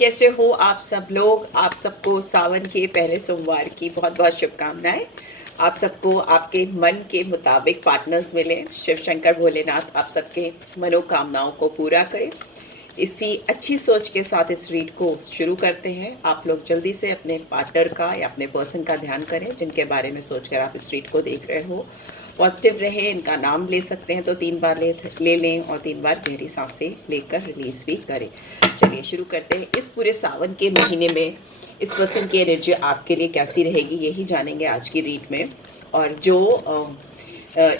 कैसे हो आप सब लोग। आप सबको सावन के पहले सोमवार की बहुत बहुत शुभकामनाएं। आप सबको आपके मन के मुताबिक पार्टनर्स मिले। शिव शंकर भोलेनाथ आप सबके मनोकामनाओं को पूरा करें। इसी अच्छी सोच के साथ इस रीड को शुरू करते हैं। आप लोग जल्दी से अपने पार्टनर का या अपने पर्सन का ध्यान करें जिनके बारे में सोचकर आप इस रीड को देख रहे हो। पॉजिटिव रहे, इनका नाम ले सकते हैं तो 3 बार ले लें और 3 बार गहरी सांसें लेकर रिलीज भी करें। चलिए शुरू करते हैं। इस पूरे सावन के महीने में इस पर्सन की एनर्जी आपके लिए कैसी रहेगी यही जानेंगे आज की रीड में। और जो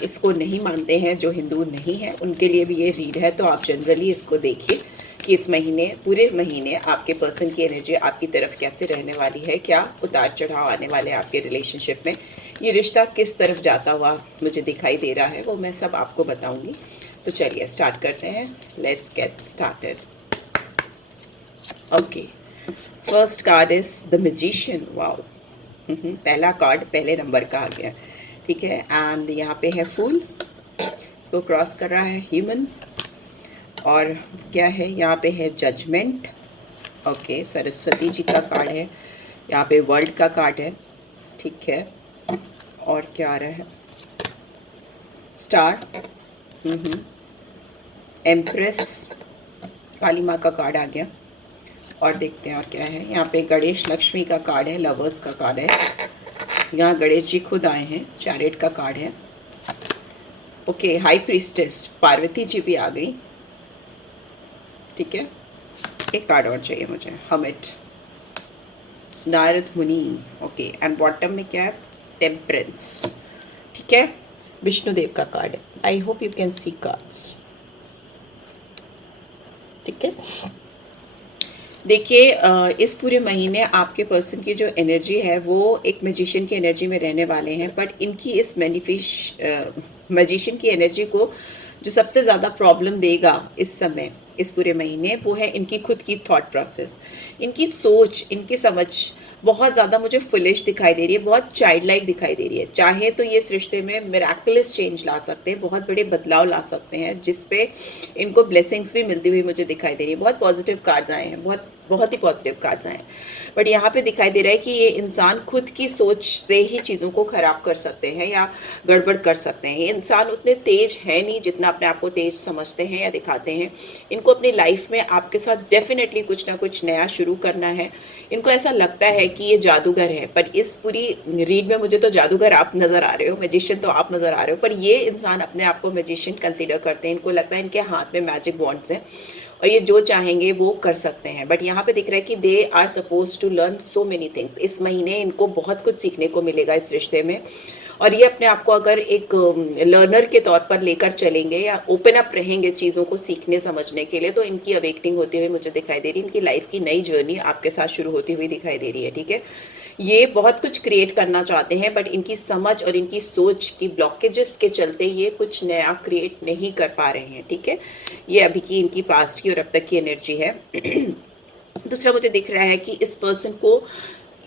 इसको नहीं मानते हैं, जो हिंदू नहीं हैं, उनके लिए भी ये रीड है। तो आप जनरली इसको देखिए कि इस महीने, पूरे महीने आपके पर्सन की एनर्जी आपकी तरफ कैसे रहने वाली है, क्या उतार चढ़ाव आने वाले हैं आपके रिलेशनशिप में, ये रिश्ता किस तरफ जाता हुआ मुझे दिखाई दे रहा है, वो मैं सब आपको बताऊंगी। तो चलिए स्टार्ट करते हैं। Let's get started. Okay, first card is the magician. Wow, पहला कार्ड पहले नंबर का आ गया, ठीक है। एंड यहाँ पे है फूल, इसको क्रॉस कर रहा है ह्यूमन। और क्या है यहाँ पे है जजमेंट। ओके, सरस्वती जी का कार्ड है। यहाँ पे वर्ल्ड का कार्ड है, ठीक है। और क्या आ रहा है, स्टार, एम्प्रेस, काली माँ का कार्ड आ गया। और देखते हैं और क्या है। यहाँ पे गणेश लक्ष्मी का कार्ड है, लवर्स का कार्ड है। यहाँ गणेश जी खुद आए हैं, चैरियट का कार्ड है। Okay, high priestess, Parvati ji भी आ गई, ठीक है। एक कार्ड और चाहिए मुझे, हमिट, नारद मुनि। ओके, एंड बॉटम में क्या है, टेम्परेंस, ठीक है। विष्णुदेव का कार्ड है। I hope you can see cards, ठीक है। देखिए, इस पूरे महीने आपके पर्सन की जो एनर्जी है वो एक मैजिशियन की एनर्जी में रहने वाले हैं। बट इनकी इस मैजिशियन की एनर्जी को जो सबसे ज़्यादा प्रॉब्लम देगा इस समय, इस पूरे महीने, वो है इनकी खुद की थॉट प्रोसेस, इनकी सोच, इनकी समझ बहुत ज़्यादा मुझे फुलिश दिखाई दे रही है, बहुत चाइल्ड लाइक दिखाई दे रही है। चाहे तो ये इस रिश्ते में मिराकुलस चेंज ला सकते हैं, बहुत बड़े बदलाव ला सकते हैं, जिसपे इनको ब्लेसिंग्स भी मिलती हुई मुझे दिखाई दे रही है। बहुत पॉजिटिव कार्ड्स आए हैं, बहुत ही पॉजिटिव कार्ड्स आए हैं। बट यहाँ पे दिखाई दे रहा है कि ये इंसान खुद की सोच से ही चीज़ों को ख़राब कर सकते हैं या गड़बड़ कर सकते हैं। ये इंसान उतने तेज है नहीं जितना अपने आप को तेज समझते हैं या दिखाते हैं। इनको अपनी लाइफ में आपके साथ डेफिनेटली कुछ ना कुछ नया शुरू करना है। इनको ऐसा लगता है कि ये जादूगर है, पर इस पूरी रीड में मुझे तो जादूगर आप नज़र आ रहे हो, मैजिशियन तो आप नज़र आ रहे हो, पर ये इंसान अपने आप को मैजिशियन कंसीडर करते हैं। इनको लगता है इनके हाथ में मैजिक वॉन्ड्स हैं और ये जो चाहेंगे वो कर सकते हैं। बट यहाँ पे दिख रहा है कि they are suppose to learn so many things. इस महीने इनको बहुत कुछ सीखने को मिलेगा इस रिश्ते में। और ये अपने आप को अगर एक लर्नर के तौर पर लेकर चलेंगे या ओपन अप रहेंगे चीज़ों को सीखने समझने के लिए, तो इनकी अवेकनिंग होती हुई मुझे दिखाई दे रही है। इनकी लाइफ की नई जर्नी आपके साथ शुरू होती हुई दिखाई दे रही है, ठीक है। ये बहुत कुछ क्रिएट करना चाहते हैं, बट इनकी समझ और इनकी सोच की ब्लॉकेजेस के चलते ये कुछ नया क्रिएट नहीं कर पा रहे हैं, ठीक है। ये अभी की इनकी पास्ट की और अब तक की एनर्जी है। दूसरा मुझे दिख रहा है कि इस पर्सन को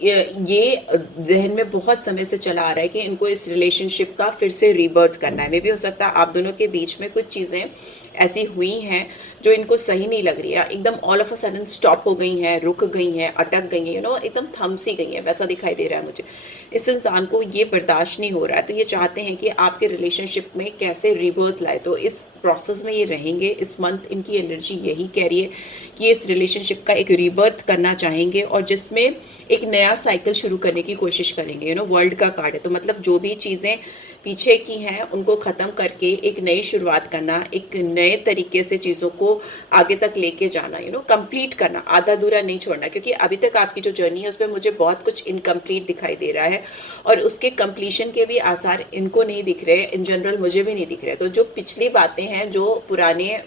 ये जहन में बहुत समय से चला आ रहा है कि इनको इस रिलेशनशिप का फिर से रीबर्थ करना है। मे भी हो सकता है आप दोनों के बीच में कुछ चीज़ें ऐसी हुई हैं जो इनको सही नहीं लग रही है, एकदम all of a sudden stop हो गई हैं, रुक गई हैं, अटक गई हैं, एकदम थम सी गई हैं, वैसा दिखाई दे रहा है मुझे। इस इंसान को ये बर्दाश्त नहीं हो रहा है, तो ये चाहते हैं कि आपके रिलेशनशिप में कैसे रीबर्थ लाए। तो इस प्रोसेस में ये रहेंगे। इस मंथ इनकी एनर्जी यही कह रही है कि इस रिलेशनशिप का एक रीबर्थ करना चाहेंगे और जिसमें एक नया साइकिल शुरू करने की कोशिश करेंगे। वर्ल्ड का कार्ड है, तो मतलब जो भी चीज़ें पीछे की हैं उनको ख़त्म करके एक नई शुरुआत करना, एक नए तरीके से चीज़ों को आगे तक लेके जाना, कंप्लीट करना, आधा अधूरा नहीं छोड़ना। क्योंकि अभी तक आपकी जो जर्नी है उसमें मुझे बहुत कुछ इनकम्प्लीट दिखाई दे रहा है और उसके कंप्लीशन के भी आसार इनको नहीं दिख रहे, इन जनरल मुझे भी नहीं दिख रहे। तो जो पिछली बातें हैं, जो पुराने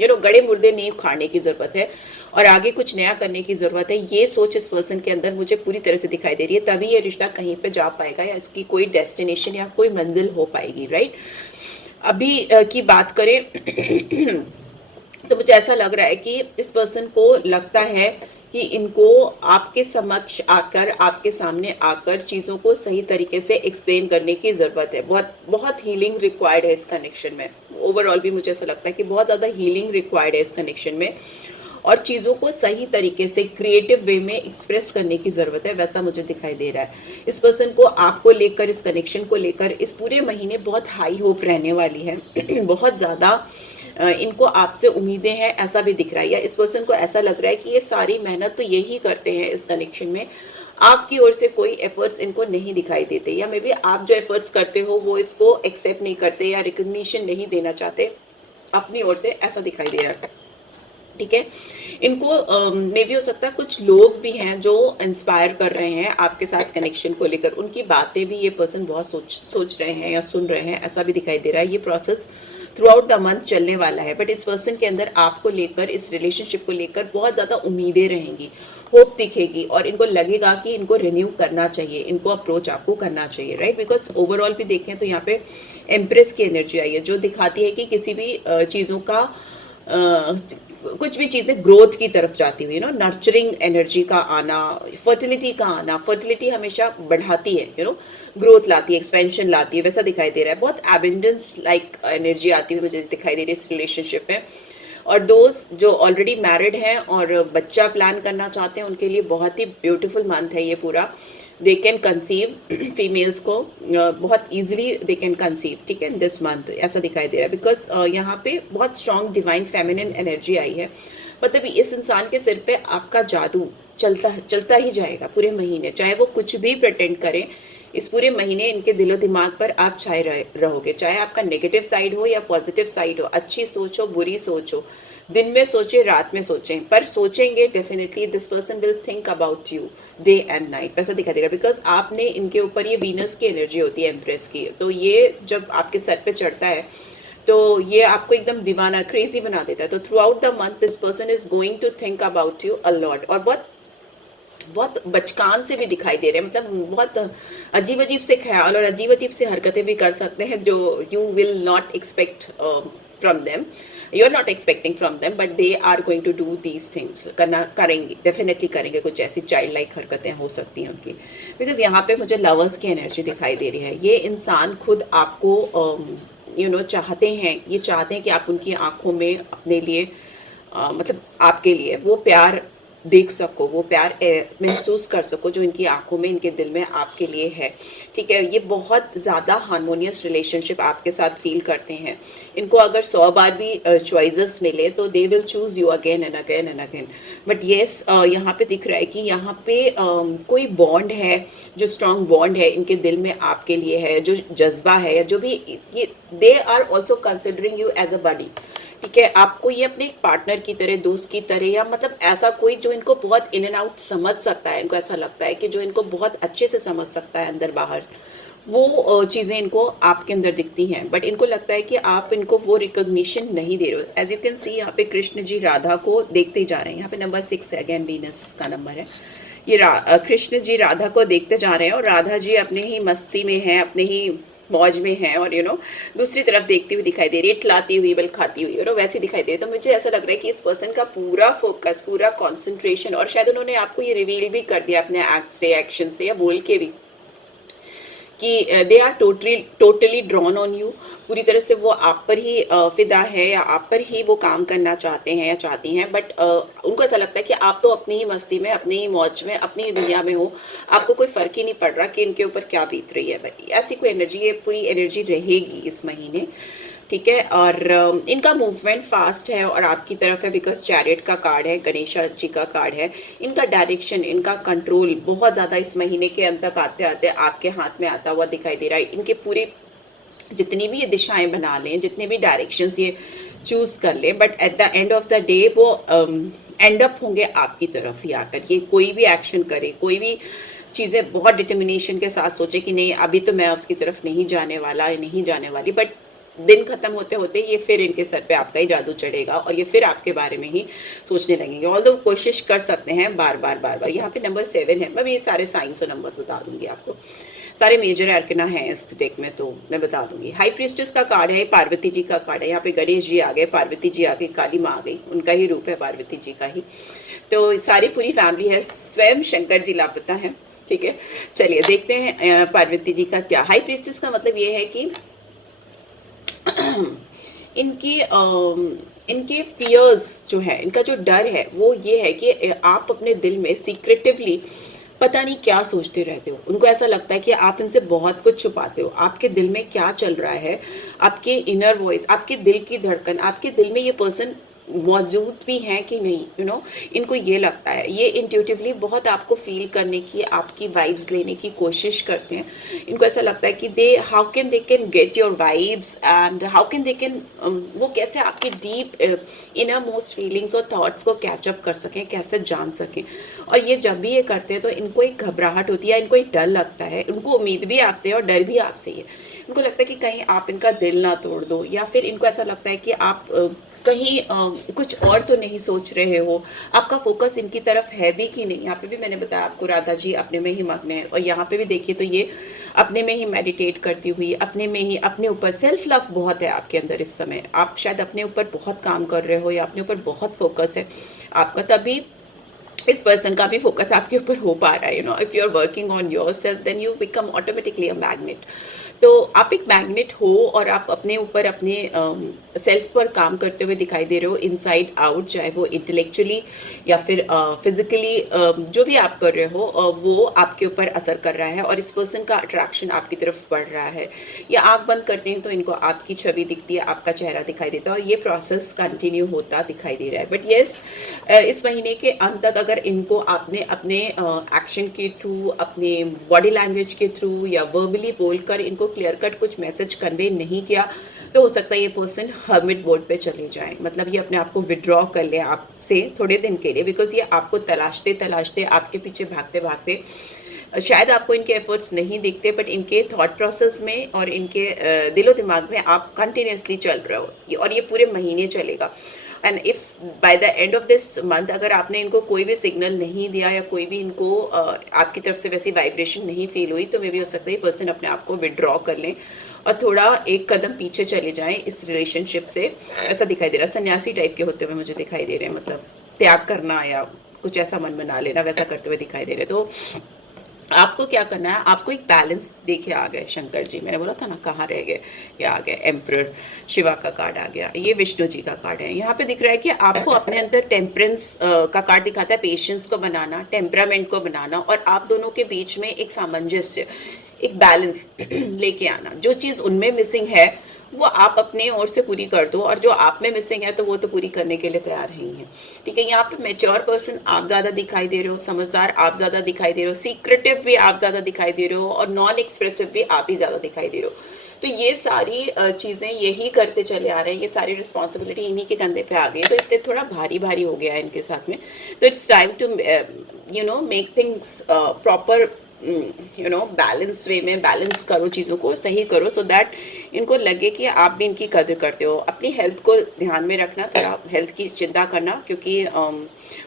गड़े मुर्दे नहीं उखाड़ने की ज़रूरत है और आगे कुछ नया करने की ज़रूरत है, ये सोच इस पर्सन के अंदर मुझे पूरी तरह से दिखाई दे रही है। तभी ये रिश्ता कहीं पे जा पाएगा या इसकी कोई डेस्टिनेशन या कोई मंजिल हो पाएगी, राइट। अभी की बात करें तो मुझे ऐसा लग रहा है कि इस पर्सन को लगता है कि इनको आपके समक्ष आकर, आपके सामने आकर चीज़ों को सही तरीके से एक्सप्लेन करने की ज़रूरत है। बहुत हीलिंग रिक्वायर्ड है इस कनेक्शन में। ओवरऑल भी मुझे ऐसा लगता है कि बहुत ज़्यादा हीलिंग रिक्वायर्ड है इस कनेक्शन में। और चीज़ों को सही तरीके से क्रिएटिव वे में एक्सप्रेस करने की ज़रूरत है, वैसा मुझे दिखाई दे रहा है। इस पर्सन को आपको लेकर, इस कनेक्शन को लेकर इस पूरे महीने बहुत हाई होप रहने वाली है बहुत ज़्यादा इनको आपसे उम्मीदें हैं, ऐसा भी दिख रहा है। या इस पर्सन को ऐसा लग रहा है कि ये सारी मेहनत तो यही करते हैं इस कनेक्शन में, आपकी ओर से कोई एफर्ट्स इनको नहीं दिखाई देते, या मे बी आप जो एफर्ट्स करते हो वो इसको एक्सेप्ट नहीं करते या रिकग्निशन नहीं देना चाहते अपनी ओर से, ऐसा दिखाई दे रहा है। ठीक है, इनको मे भी हो सकता है कुछ लोग भी हैं जो इंस्पायर कर रहे हैं आपके साथ कनेक्शन को लेकर, उनकी बातें भी ये पर्सन बहुत सोच रहे हैं या सुन रहे हैं, ऐसा भी दिखाई दे रहा है। ये process through out the month चलने वाला है, बट इस पर्सन के अंदर आपको लेकर, इस रिलेशनशिप को लेकर बहुत ज़्यादा उम्मीदें रहेंगी, होप दिखेगी, और इनको लगेगा कि इनको रिन्यू करना चाहिए, इनको अप्रोच आपको करना चाहिए, राइट। बिकॉज ओवरऑल भी देखें तो यहाँ पे एम्प्रेस की एनर्जी आई है, जो दिखाती है कि किसी भी चीज़ों का कुछ भी चीज़ें ग्रोथ की तरफ जाती हुई, नर्चरिंग एनर्जी का आना, फर्टिलिटी का आना। फर्टिलिटी हमेशा बढ़ाती है, ग्रोथ लाती है, एक्सपेंशन लाती है, वैसा दिखाई दे रहा है। बहुत एबेंडेंस लाइक एनर्जी आती हुई मुझे दिखाई दे रही है इस रिलेशनशिप में। और दोस्त जो ऑलरेडी मैरिड हैं और बच्चा प्लान करना चाहते हैं, उनके लिए बहुत ही ब्यूटीफुल मंथ है ये पूरा। दे कैन कंसीव, फीमेल्स को बहुत ईजिली दे कैन कंसीव, ठीक है, इन दिस मंथ, ऐसा दिखाई दे रहा है। बिकॉज यहाँ पे बहुत स्ट्रॉन्ग डिवाइन फेमिनिन एनर्जी आई है। मतलब इस इंसान के सिर पे आपका जादू चलता ही जाएगा पूरे महीने, चाहे वो कुछ भी प्रिटेंड करें। इस पूरे महीने इनके दिलो दिमाग पर आप छाए रहोगे, चाहे आपका नेगेटिव साइड हो या पॉजिटिव साइड हो, अच्छी सोच हो, बुरी सोच हो, दिन में सोचें, रात में सोचें, पर सोचेंगे definitely. This person will think about you day and night, ऐसा दिखा देगा। बिकॉज आपने इनके ऊपर, ये वीनस की एनर्जी होती है, एम्प्रेस की, तो ये जब आपके सर पे चढ़ता है तो ये आपको एकदम दीवाना, क्रेजी बना देता है। तो throughout the month this person is going to think about you a lot, और बहुत बचकान से भी दिखाई दे रहे हैं। मतलब बहुत अजीब अजीब से ख्याल और अजीब अजीब से हरकतें भी कर सकते हैं, जो you will not expect from them, you are not expecting from them, but they are going to do these things. करेंगे, डेफिनेटली करेंगे। कुछ ऐसी चाइल्ड लाइक हरकतें हो सकती हैं उनकी। बिकॉज यहाँ पे मुझे लवर्स की एनर्जी दिखाई दे रही है। ये इंसान खुद आपको चाहते हैं, ये चाहते हैं कि आप उनकी आंखों में अपने लिए मतलब आपके लिए वो प्यार देख सको, वो प्यार महसूस कर सको जो इनकी आंखों में, इनके दिल में आपके लिए है। ठीक है, ये बहुत ज़्यादा हार्मोनियस रिलेशनशिप आपके साथ फील करते हैं। इनको अगर 100 बार भी चॉइसेस मिले तो they will choose you again and again and again. But yes, यहाँ पे दिख रहा है कि यहाँ पे कोई बॉन्ड है, जो स्ट्रॉन्ग बॉन्ड है इनके दिल में आपके लिए है, जो जज्बा है, या जो भी ये, they are also considering you as a buddy. ठीक है, आपको ये अपने एक पार्टनर की तरह, दोस्त की तरह, या मतलब ऐसा कोई जो इनको बहुत इन एंड आउट समझ सकता है। इनको ऐसा लगता है कि जो इनको बहुत अच्छे से समझ सकता है अंदर बाहर, वो चीज़ें इनको आपके अंदर दिखती हैं। बट इनको लगता है कि आप इनको वो रिकॉग्निशन नहीं दे रहे हो। एज यू कैन सी, यहाँ पे कृष्ण जी राधा को देखते ही जा रहे हैं। यहाँ पे नंबर 6 है, अगेन वीनस का नंबर है। ये कृष्ण जी राधा को देखते जा रहे हैं, और राधा जी अपने ही मस्ती में हैं, अपने ही मौज में है, और दूसरी तरफ देखती हुई दिखाई दे रही है, खिलाती हुई, बल खाती हुई, वैसे दिखाई दे रही है। तो मुझे ऐसा लग रहा है कि इस पर्सन का पूरा फोकस, पूरा कंसंट्रेशन, और शायद उन्होंने आपको ये रिवील भी कर दिया अपने एक्ट से, एक्शन से, या बोल के भी, कि they are totally drawn on you. पूरी तरह से वो आप पर ही फिदा है, या आप पर ही वो काम करना चाहते हैं या चाहती हैं। बट उनको ऐसा लगता है कि आप तो अपनी ही मस्ती में, अपनी ही मौज में, अपनी ही दुनिया में हो, आपको कोई फ़र्क ही नहीं पड़ रहा कि इनके ऊपर क्या बीत रही है। ऐसी कोई एनर्जी, ये पूरी एनर्जी रहेगी इस महीने। ठीक है, और इनका मूवमेंट फास्ट है और आपकी तरफ है, बिकॉज चैरियट का कार्ड है, गणेशा जी का कार्ड है। इनका डायरेक्शन, इनका कंट्रोल बहुत ज़्यादा इस महीने के अंत तक आते आते आपके हाथ में आता हुआ दिखाई दे रहा है। इनके पूरे जितनी भी ये दिशाएं बना लें, जितने भी डायरेक्शंस ये चूज़ कर लें, but at the end of the day वो एंड अप होंगे आपकी तरफ ही आकर। ये कोई भी एक्शन करे, कोई भी चीज़ें बहुत डिटर्मिनेशन के साथ सोचे कि नहीं, अभी तो मैं उसकी तरफ नहीं जाने वाला, नहीं जाने वाली, बट दिन खत्म होते होते ये फिर इनके सर पे आपका ही जादू चढ़ेगा, और ये फिर आपके बारे में ही सोचने लगेंगे। ऑल्दो कोशिश कर सकते हैं बार बार। यहाँ पे नंबर 7 है। मैं ये सारे साइंस और नंबर्स बता दूंगी आपको, सारे मेजर आर्कना हैं इस डेक में, तो मैं बता दूंगी। हाई प्रीस्टेस का कार्ड है, पार्वती जी का कार्ड है। यहाँ पे गणेश जी आ गए, पार्वती जी आ गई, काली माँ आ गई, उनका ही रूप है पार्वती जी का ही। तो सारी पूरी फैमिली है, स्वयं शंकर जी लापता है। ठीक है, चलिए देखते हैं पार्वती जी का क्या। हाई प्रीस्टेस का मतलब ये है कि इनकी इनके फियर्स जो है, इनका जो डर है वो ये है कि आप अपने दिल में सीक्रेटिवली पता नहीं क्या सोचते रहते हो। उनको ऐसा लगता है कि आप इनसे बहुत कुछ छुपाते हो। आपके दिल में क्या चल रहा है, आपके इनर वॉइस, आपके दिल की धड़कन, आपके दिल में ये पर्सन मौजूद भी हैं कि नहीं, इनको ये लगता है। ये इंट्यूटिवली बहुत आपको फील करने की, आपकी वाइब्स लेने की कोशिश करते हैं। इनको ऐसा लगता है कि they can get your vibes and how can they can, वो कैसे आपकी डीप इनर मोस्ट फीलिंग्स और थॉट्स को कैचअप कर सकें, कैसे जान सकें। और ये जब भी ये करते हैं तो इनको एक घबराहट होती है, इनको एक डर लगता है। इनको उम्मीद भी आपसे है और डर भी आपसे ही है। इनको लगता है कि कहीं आप इनका दिल ना तोड़ दो, या फिर इनको ऐसा लगता है कि आप कहीं कुछ और तो नहीं सोच रहे हो, आपका फोकस इनकी तरफ है भी कि नहीं। यहाँ पे भी मैंने बताया आपको, राधा जी अपने में ही मग्न है, और यहाँ पे भी देखिए तो ये अपने में ही मेडिटेट करती हुई, अपने में ही, अपने ऊपर सेल्फ लव बहुत है आपके अंदर इस समय। आप शायद अपने ऊपर बहुत काम कर रहे हो या अपने ऊपर बहुत फोकस है आपका, तभी इस पर्सन का भी फोकस आपके ऊपर हो पा रहा है। If you are working on yourself then you become automatically a magnet. तो आप एक मैग्नेट हो और आप अपने ऊपर, अपने सेल्फ पर काम करते हुए दिखाई दे रहे हो, इनसाइड आउट, चाहे वो इंटेलेक्चुअली या फिर फिजिकली, जो भी आप कर रहे हो वो आपके ऊपर असर कर रहा है, और इस पर्सन का अट्रैक्शन आपकी तरफ बढ़ रहा है। या आंख बंद करते हैं तो इनको आपकी छवि दिखती है, आपका चेहरा दिखाई देता है, और ये प्रोसेस कंटिन्यू होता दिखाई दे रहा है। बट येस, इस महीने के अंत तक अगर इनको आपने अपने एक्शन के थ्रू, अपने बॉडी लैंग्वेज के थ्रू या वर्बली बोलकर इनको क्लियर कट कुछ मैसेज कन्वे नहीं किया, तो हो सकता है ये पर्सन हर्मिट मोड पे चले जाएं। मतलब ये अपने आप को विड्रॉ कर ले आपसे थोड़े दिन के लिए, बिकॉज ये आपको तलाशते तलाशते, आपके पीछे भागते भागते, शायद आपको इनके एफर्ट्स नहीं दिखते, बट इनके थॉट प्रोसेस में और इनके दिलो दिमाग में आप कंटिन्यूसली चल रहे हो, और ये पूरे महीने चलेगा। And if by the end of this month अगर आपने इनको कोई भी सिग्नल नहीं दिया, या कोई भी इनको आपकी तरफ से वैसी वाइब्रेशन नहीं फील हुई, तो मे भी हो सकता है ये पर्सन अपने आप को विड्रॉ कर लें और थोड़ा एक कदम पीछे चले जाएं इस रिलेशनशिप से। ऐसा दिखाई दे रहा है, सन्यासी टाइप के होते हुए मुझे दिखाई दे रहे हैं, मतलब त्याग करना या कुछ ऐसा मन बना लेना, वैसा करते हुए दिखाई दे रहे हैं। तो आपको क्या करना है, आपको एक बैलेंस देखिए आ गए शंकर जी, मैंने बोला था ना कहाँ रह गए, ये आ गए एम्परर, शिवा का कार्ड आ गया, ये विष्णु जी का कार्ड है। यहाँ पे दिख रहा है कि आपको अपने अंदर टेम्परेंस का कार्ड दिखाता है, पेशेंस को बनाना, टेम्परामेंट को बनाना, और आप दोनों के बीच में एक सामंजस्य, एक बैलेंस लेके आना। जो चीज़ उनमें मिसिंग है वो आप अपने ओर से पूरी कर दो, और जो आप में मिसिंग है तो वो तो पूरी करने के लिए तैयार ही है। ठीक है, यहाँ पे मैच्योर पर्सन आप ज़्यादा दिखाई दे रहे हो, समझदार आप ज़्यादा दिखाई दे रहे हो, सीक्रेटिव भी आप ज़्यादा दिखाई दे रहे हो, और नॉन एक्सप्रेसिव भी आप ही ज़्यादा दिखाई दे रहे हो। तो ये सारी चीज़ें यही करते चले आ रहे हैं, ये सारी रिस्पॉन्सिबिलिटी इन्हीं के कंधे पे आ गई है, तो इसलिए थोड़ा भारी भारी हो गया है इनके साथ में। तो it's time to make things proper, balance way में बैलेंस करो, चीज़ों को सही करो, सो दैट इनको लगे कि आप भी इनकी कदर करते हो। अपनी हेल्थ को ध्यान में रखना, थोड़ा हेल्थ की चिंता करना, क्योंकि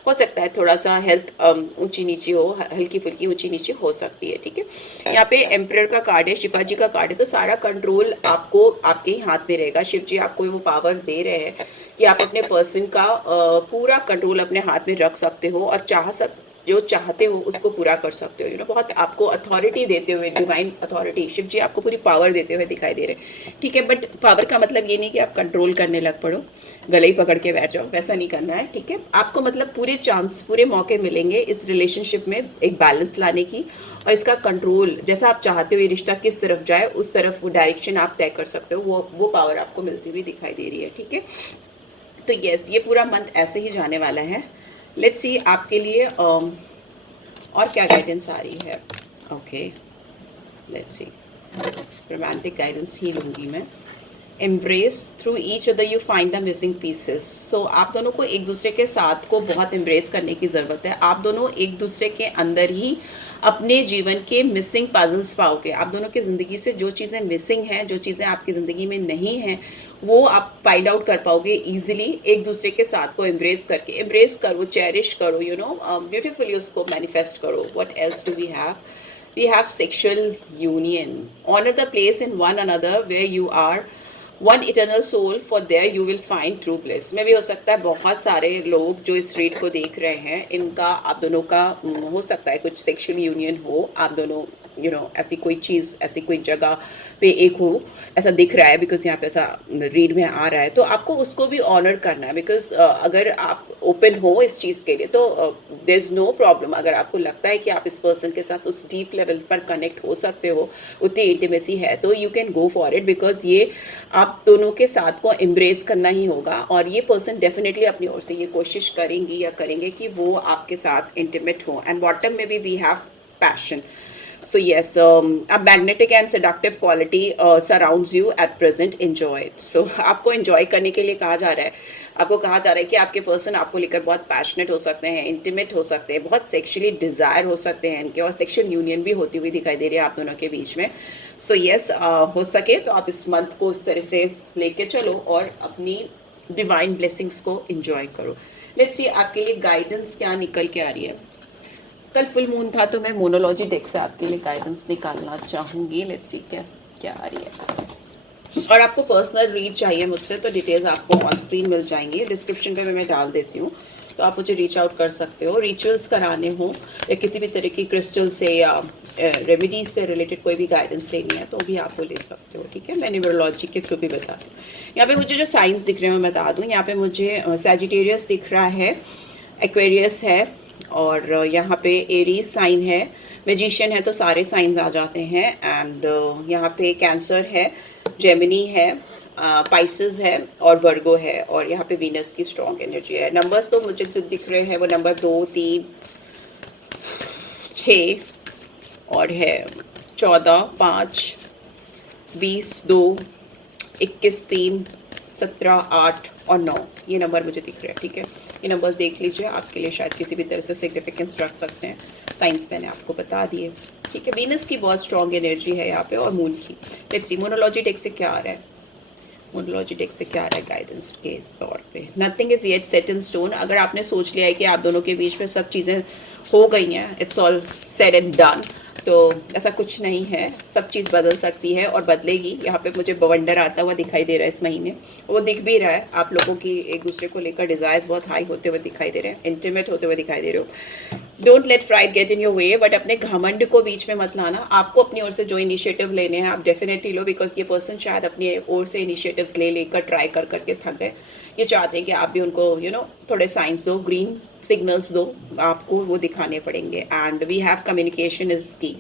हो सकता है थोड़ा सा हेल्थ ऊंची नीची हो, हल्की फुल्की ऊंची नीची हो सकती है। ठीक है, यहाँ पे एम्परर का कार्ड है, शिवा जी का कार्ड है, तो सारा कंट्रोल आपको आपके ही हाथ में रहेगा। शिव जी आपको वो पावर दे रहे हैं कि आप अपने पर्सन का पूरा कंट्रोल अपने हाथ में रख सकते हो, और जो चाहते हो उसको पूरा कर सकते हो। बहुत आपको अथॉरिटी देते हुए, डिवाइन अथॉरिटी, शिव जी आपको पूरी पावर देते हुए दिखाई दे रहे। ठीक है, बट पावर का मतलब ये नहीं कि आप कंट्रोल करने लग पड़ो, गले ही पकड़ के बैठ जाओ, वैसा नहीं करना है। ठीक है, आपको मतलब पूरे चांस, पूरे मौके मिलेंगे इस रिलेशनशिप में एक बैलेंस लाने की, और इसका कंट्रोल जैसा आप चाहते हो ये रिश्ता किस तरफ जाए, उस तरफ वो डायरेक्शन आप तय कर सकते हो। वो पावर आपको मिलती हुई दिखाई दे रही है। ठीक है, तो यस, ये पूरा मंथ ऐसे ही जाने वाला है। लेट्स सी आपके लिए और क्या गाइडेंस आ रही है। Okay, let's see, romantic guidance ही लूँगी मैं। Embrace through each other you find the missing pieces. So आप दोनों को एक दूसरे के साथ को बहुत एम्ब्रेस करने की ज़रूरत है। आप दोनों एक दूसरे के अंदर ही अपने जीवन के मिसिंग पजल्स पाओगे। आप दोनों की ज़िंदगी से जो चीज़ें मिसिंग हैं, जो चीज़ें आपकी ज़िंदगी में नहीं हैं, वो आप फाइंड आउट कर पाओगे ईजिली एक दूसरे के साथ को एम्ब्रेस करके। एम्ब्रेस करो, चेरिश करो, ब्यूटिफुली उसको मैनिफेस्ट करो। What else do we have? We have sexual union. Honor the place in one another where you are one eternal soul, for there you will find true bliss. में भी हो सकता है बहुत सारे लोग जो इस रीड को देख रहे हैं, इनका आप दोनों का हो सकता है कुछ सेक्शुअल यूनियन हो, आप दोनों ऐसी कोई चीज़, ऐसी कोई जगह पे एक हो, ऐसा दिख रहा है, बिकॉज यहाँ पे ऐसा रीड में आ रहा है, तो आपको उसको भी ऑनर करना है। बिकॉज अगर आप ओपन हो इस चीज़ के लिए तो देयर इज़ नो प्रॉब्लम। अगर आपको लगता है कि आप इस पर्सन के साथ उस डीप लेवल पर कनेक्ट हो सकते हो, उतनी इंटीमेसी है, तो you can go for it, because ये आप दोनों के साथ को एम्ब्रेस करना ही होगा। और ये पर्सन डेफिनेटली अपनी ओर से ये कोशिश करेंगी या करेंगे कि वो आपके साथ इंटीमेट हो। एंड बॉटम में भी we have passion. So yes, a magnetic and seductive quality surrounds you at present. Enjoy it. So आपको enjoy करने के लिए कहा जा रहा है, आपको कहा जा रहा है कि आपके पर्सन आपको लेकर बहुत पैशनेट हो सकते हैं, इंटीमेट हो सकते हैं, बहुत सेक्शुअली डिज़ायर हो सकते हैं इनके, और सेक्शुअल यूनियन भी होती हुई दिखाई दे रही है आप दोनों के बीच में। सो यस, हो सके तो आप इस मंथ को इस तरह से लेके चलो और अपनी डिवाइन ब्लेसिंग्स को इंजॉय करो। लेट्स सी आपके लिए गाइडेंस क्या निकल के आ रही है। कल फुल मून था तो मैं मोनोलॉजी डेक से आपके लिए गाइडेंस निकालना चाहूँगी। लेट्स सी क्या क्या आ रही है। और आपको पर्सनल रीड चाहिए मुझसे तो डिटेल्स आपको ऑन स्क्रीन मिल जाएंगी, डिस्क्रिप्शन पे मैं डाल देती हूँ, तो आप मुझे रीच आउट कर सकते हो। रिचुअल्स कराने हो या किसी भी तरह की क्रिस्टल से या रेमेडीज से रिलेटेड कोई भी गाइडेंस लेनी है तो भी आप वो ले सकते हो, ठीक है। मैं न्यूमरोलॉजी के थ्रू भी बता दूँ। यहाँ पे मुझे जो साइंस दिख रहे हैं मैं बता दूँ। यहाँ पे मुझे सैजिटेरियस दिख रहा है, एक्वेरियस है, और यहाँ पे एरीज साइन है, मैजिशियन है तो सारे साइंस आ जाते हैं। एंड यहाँ पे कैंसर है, जेमिनी है, पाइसेस है और वर्गो है, और यहाँ पे वीनस की स्ट्रॉन्ग एनर्जी है। नंबर्स तो मुझे जो दिख रहे हैं वो नंबर 2, 3, 6 और है 14, 5, 20, 2, 21, 3, 17, 8 और 9, ये नंबर मुझे दिख रहे हैं, ठीक है। ये नंबर्स देख लीजिए, आपके लिए शायद किसी भी तरह से सिग्निफिकेंस रख सकते हैं। साइंस मैंने आपको बता दिए, ठीक है। वीनस की बहुत स्ट्रॉन्ग एनर्जी है यहाँ पे, और मून की। लेट्स सी मोनोलॉजी डेक से क्या आ रहा है। मोनोलॉजी डेक से क्या आ रहा है गाइडेंस के तौर पे। Nothing is yet set in stone. अगर आपने सोच लिया है कि आप दोनों के बीच में सब चीज़ें हो गई हैं, it's all said and done, तो ऐसा कुछ नहीं है। सब चीज़ बदल सकती है और बदलेगी। यहाँ पे मुझे बवंडर आता हुआ दिखाई दे रहा है इस महीने, वो दिख भी रहा है। आप लोगों की एक दूसरे को लेकर डिज़ायर्स बहुत हाई होते हुए दिखाई दे रहे हैं, इंटीमेट होते हुए दिखाई दे रहे हो। Don't let pride get in your way, but अपने घमंड को बीच में मत लाना। आपको अपनी ओर से जो इनिशिएटिव लेने हैं आप डेफिनेटली लो, बिकॉज ये पर्सन शायद अपनी ओर से इनिशिएटिव्स ले लेकर ट्राई कर करके थक गए। ये चाहते हैं कि आप भी उनको थोड़े साइंस दो, ग्रीन सिग्नल्स दो, आपको वो दिखाने पड़ेंगे। And we have communication is key.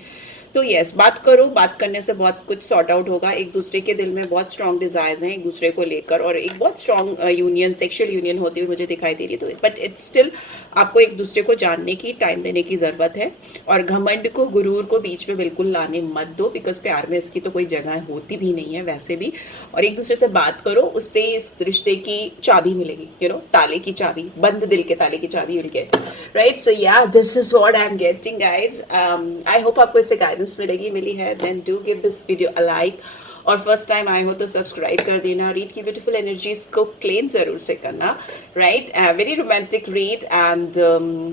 तो यस, बात करो, बात करने से बहुत कुछ सॉर्ट आउट होगा। एक दूसरे के दिल में बहुत स्ट्रॉन्ग डिजायर्स हैं एक दूसरे को लेकर, और एक बहुत स्ट्रॉन्ग यूनियन, सेक्सुअल यूनियन होती हुई मुझे दिखाई दे रही है। तो बट इट्स स्टिल आपको एक दूसरे को जानने की, टाइम देने की ज़रूरत है। और घमंड को, गुरूर को बीच में बिल्कुल लाने मत दो, बिकॉज प्यार में इसकी तो कोई जगह होती भी नहीं है वैसे भी। और एक दूसरे से बात करो, उससे इस रिश्ते की चाबी मिलेगी, ताले की चाबी, बंद दिल के ताले की चाबी will get, right. So yeah this is what I am getting guys. I hope आपको इससे गाइडेंस मिली है। Then do give this video a like, और फर्स्ट टाइम आए हो तो सब्सक्राइब कर देना। रीड की ब्यूटीफुल एनर्जीज को क्लेम जरूर से करना, right. Very romantic read, and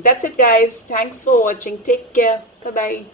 that's it guys. Thanks for watching, take care, bye bye.